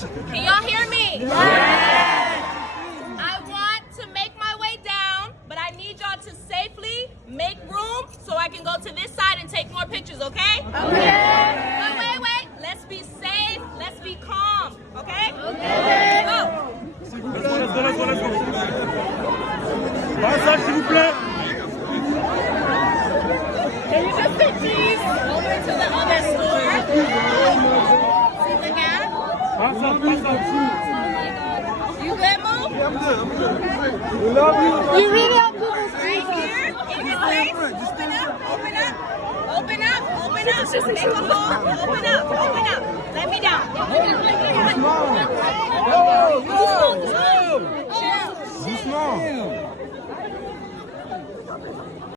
Can y'all hear me? Yes! I want to make my way down, but I need y'all to safely make room so I can go to this side and take more pictures, okay? Okay. Wait. Let's be safe. Let's be calm, okay? Okay. Go. Let's go. Passage, s'il vous plaît. Can you just take these over to the other store? See the gap? Passage. You good, Mo? I'm good. We love you. You really have to right here in this place. Open up. Make a hole. Open up. Let me down. Doucement.